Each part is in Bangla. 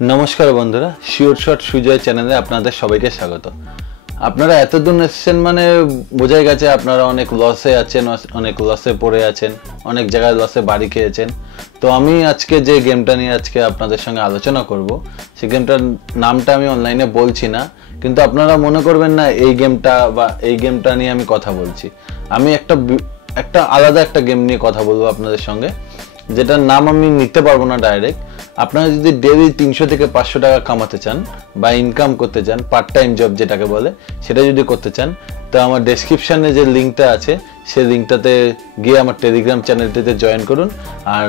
নমস্কার বন্ধুরা, শিওর শট সুজয় চ্যানেলে আপনাদের সবাইকে স্বাগত। আপনারা এতদিন এসেছেন মানে বোঝাই গেছে আপনারা অনেক লসে আছেন, অনেক লসে পড়ে আছেন, অনেক জায়গায় লসে বাড়ি খেয়েছেন। তো আমি আজকে যে গেমটা নিয়ে আজকে আপনাদের সঙ্গে আলোচনা করব, সেই গেমটার নামটা আমি অনলাইনে বলছি না, কিন্তু আপনারা মনে করবেন না এই গেমটা নিয়ে আমি কথা বলছি। আমি একটা আলাদা একটা গেম নিয়ে কথা বলবো আপনাদের সঙ্গে, যেটার নাম আমি নিতে পারবো না ডাইরেক্ট। আপনারা যদি ডেইলি 300 থেকে 500 টাকা কামাতে চান বা ইনকাম করতে চান, পার্ট টাইম জব যেটাকে বলে, সেটা যদি করতে চান, তো আমার ডেসক্রিপশানে যে লিঙ্কটা আছে সেই লিঙ্কটাতে গিয়ে আমার টেলিগ্রাম চ্যানেলটিতে জয়েন করুন। আর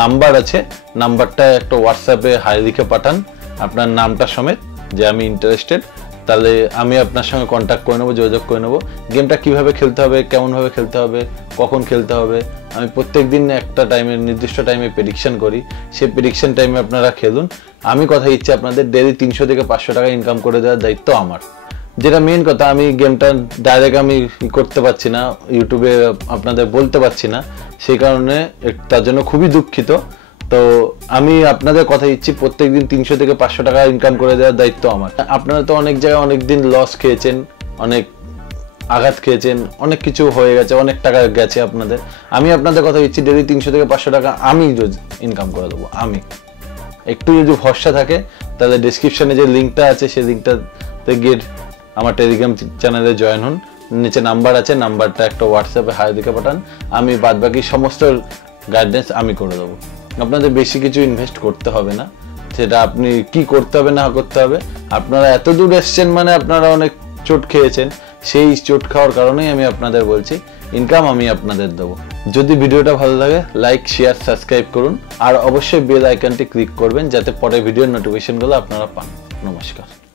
নাম্বার আছে, নাম্বারটা একটা হোয়াটসঅ্যাপে হাই লিখে পাঠান আপনার নামটা সমেত, যে আমি ইন্টারেস্টেড। তাহলে আমি আপনার সঙ্গে কন্ট্যাক্ট করে নেবো, যোগাযোগ করে নেবো। গেমটা কীভাবে খেলতে হবে, কেমনভাবে খেলতে হবে, কখন খেলতে হবে, আমি প্রত্যেক দিন একটা নির্দিষ্ট টাইমে প্রেডিকশন করি। সেই প্রেডিকশন টাইমে আপনারা খেলুন। আমি কথা দিচ্ছি আপনাদের ডেইলি 300 থেকে 500 টাকা ইনকাম করে দেওয়ার দায়িত্ব আমার। যেটা মেন কথা, আমি গেমটা ডাইরেক্ট আমি করতে পারছি না, ইউটিউবে আপনাদের বলতে পারছি না, সেই কারণে তার জন্য খুবই দুঃখিত। তো আমি আপনাদের কথা দিচ্ছি প্রত্যেকদিন 300 থেকে 500 টাকা ইনকাম করে দেওয়ার দায়িত্ব আমার। আপনারা তো অনেক জায়গায় অনেক দিন লস খেয়েছেন, অনেক আঘাত খেয়েছেন, অনেক কিছু হয়ে গেছে, অনেক টাকা গেছে আপনাদের। আমি আপনাদের কথা দিচ্ছি ডেইলি 300 থেকে 500 টাকা আমি রোজ ইনকাম করে দেবো। আমি একটু যদি ভরসা থাকে তাহলে ডেসক্রিপশনে যে লিঙ্কটা আছে সেই লিঙ্কটাতে গিয়ে আমার টেলিগ্রাম চ্যানেলে জয়েন হন। নিচে নাম্বার আছে, নাম্বারটা একটা হোয়াটসঅ্যাপে হাই দিকে পাঠান, আমি বাদবাকি সমস্ত গাইডেন্স আমি করে দেবো। আপনাদের বেশি কিছু ইনভেস্ট করতে হবে না, সেটা আপনি কি করতে হবে না করতে হবে। আপনারা এত দূর এসছেন মানে আপনারা অনেক চোট খেয়েছেন, সেই চোট খাওয়ার কারণেই আমি আপনাদের বলছি ইনকাম আমি আপনাদের দেবো। যদি ভিডিওটা ভালো লাগে লাইক, শেয়ার, সাবস্ক্রাইব করুন, আর অবশ্যই বেল আইকনটি ক্লিক করবেন যাতে পরে ভিডিওর নোটিফিকেশনগুলো আপনারা পান। নমস্কার।